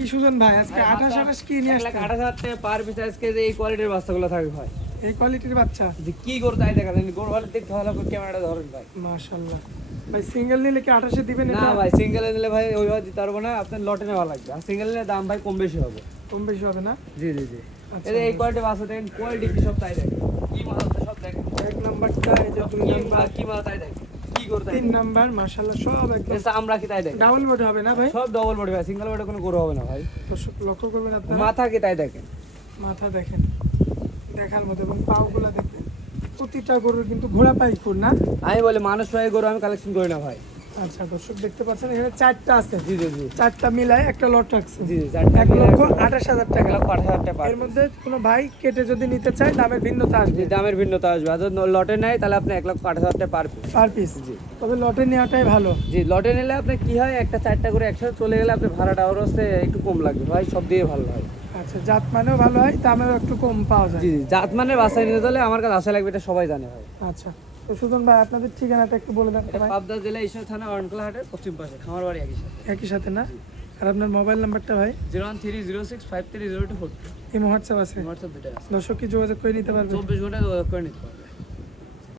কি সুজন ভাই আজকে 28 কি নিয়ে আসছেন? 1,28,000 টাকা পার পিস আজকে যে এই কোয়ালিটির বাচ্চাগুলো থাকবে ভাই। এই কোয়ালিটির বাচ্চা যে কি গরু তাই দেখালেন, গরু হলে দেখতে ভালো করে ক্যামেরাটা ধরেন ভাই। মাশাআল্লাহ। ভাই সিঙ্গেল নিলে কি 28 দিবেন না এটা? ভাই সিঙ্গেলে নিলে ভাই ওইভাবে দিতে পারবো না, আপনার লটে নেওয়া লাগবে। আর সিঙ্গেল নিলে দাম ভাই কম বেশি হবে। কম বেশি হবে না? জি জি জি। আচ্ছা, এই যে এই কোয়ালিটি বাচ্চা দেখেন, কোয়ালিটি কি সব তাই দেখেন, কি মাল আছে সব দেখেন, এক নাম্বারটা এই যে দুই নাম্বার কি মাল তাই দেখেন, কি গরু তাই তিন নাম্বার মাশাআল্লাহ সব একদম দেখেন, আমরা কি তাই দেখেন, ডাবল বডি হবে না ভাই? সব ডবল বডি ভাই, সিঙ্গেল বডি কোনো গরু হবে না ভাই। দর্শক লক্ষ্য করবেন আপনারা, মাথা কি তাই দেখেন, মাথা দেখেন দেখার মতো এবং পাগুলো দেখেন। প্রতিটা গরুর কিন্তু ঘোড়া পাই খুর না? আমি বলি মানুষ ভাই গরু আমি কালেকশন করি না ভাই। আচ্ছা দর্শক দেখতে পাচ্ছেন এখানে চারটা আছে, জি জি জি চারটা মিলায় একটা লট রাখছে। জি জি, চারটা 1,28,000 টাকা। 1,28,000 টাকা পার এর মধ্যে কোনো ভাই কেটে যদি নিতে চায় দামের ভিন্নতা আসবে জি, দামের ভিন্নতা আসবে। আর যদি লটে নেয় তাহলে আপনি 1,28,000 টাকা পার পিস। Per piece. জি তবে লটে নেওয়াটাই ভালো। জি, লটে নিলে আপনি কি হয়, একটা চারটা করে একসাথে চলে গেলে আপনি ভাড়াটা আরো হচ্ছে একটু কম লাগবে ভাই, সব দিয়ে ভালো হয়। আচ্ছা জাত মানেও ভালো হয়, দামেও একটু কম পাওয়া যায়। জি জি, জাত মানে বাসায় নিতে হলে আমার কাছে আসা লাগবে, এটা সবাই জানে ভাই। আচ্ছা তো সুজন ভাই আপনাদের ঠিকানাটা একটু বলে দেন তো এটা ভাই। পাবনা জেলা ঈশ্বর থানা অরণখোলা হাটের পশ্চিম পাশে, খামার বাড়ি একই সাথে। একই সাথে না? আর আপনার মোবাইল নাম্বারটা ভাই? 01306530242। এই হোয়াটসঅ্যাপ আছে, হোয়াটসঅ্যাপ দুটো আছে, দর্শক কি যোগাযোগ করে নিতে পারবে? 24 ঘন্টা যোগাযোগ করে নিতে পারবে।